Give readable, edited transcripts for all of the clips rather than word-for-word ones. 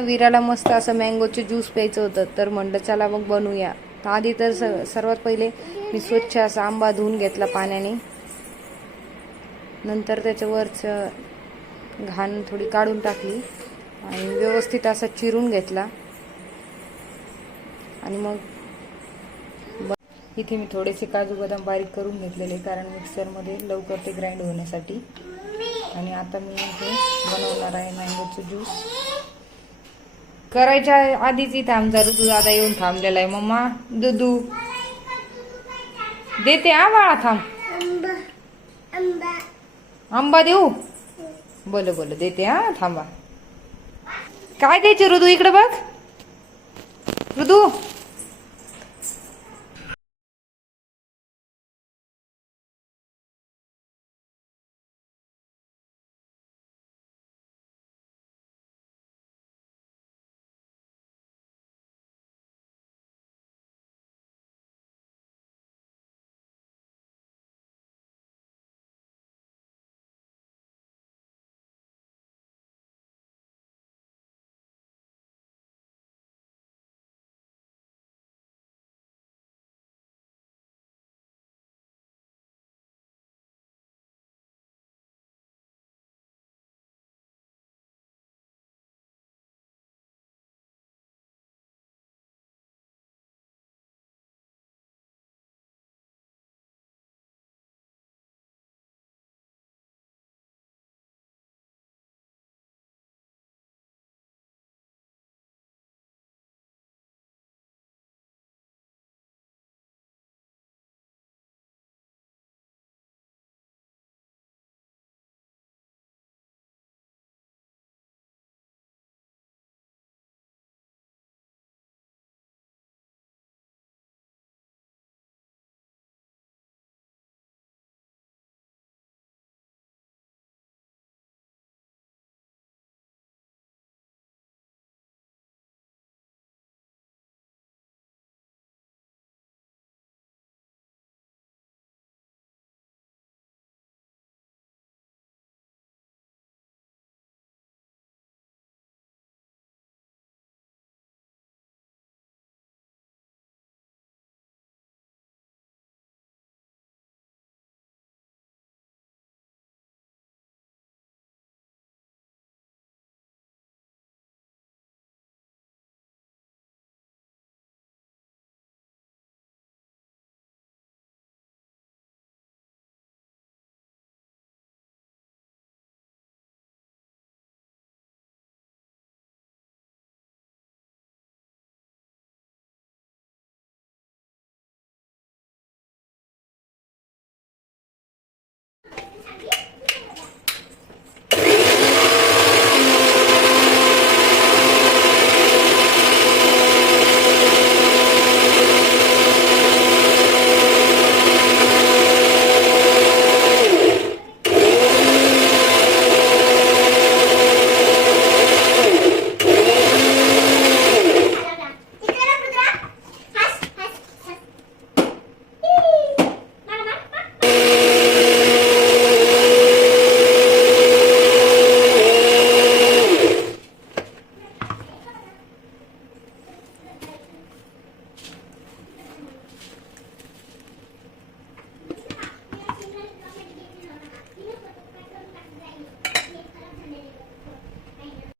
वीराला मस्त असं मँगोचे ज्यूस प्यायचं होतं, तर म्हणलं चला मग बनवूया. तर आधी तर सर्वात पहिले मी स्वच्छ असा आंबा धुवून घेतला पाण्याने. नंतर त्याच्यावरचं घाण थोडी काढून टाकली आणि व्यवस्थित असा चिरून घेतला. आणि मग इथे मी थोडेसे काजू बदाम बारीक करून घेतलेले, कारण मिक्सरमध्ये लवकर ते ग्राइंड होण्यासाठी. आणि आता मी इथे बनवणार आहे मँगोचं ज्यूस. करायच्या आधीच इथे आमचा ऋतू दादा येऊन थांबलेला आहे. मम्मा दुधू देते हा बाळा, थांब. आंबा देऊ? बोल बोल देते हा, थांबा. काय द्यायचे ऋतू, इकडे बघ ऋतू.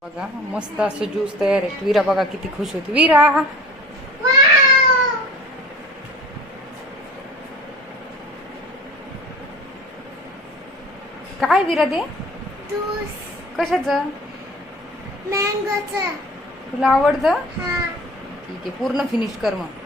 बघा मस्त असं ज्यूस तयार आहे. वीरा बघा किती खुश होती. वीरा काय वीरा दे ज्यूस कशाचं? मँगोचं. तुला आवडतं? हा. ठीक आहे, पूर्ण फिनिश कर मग.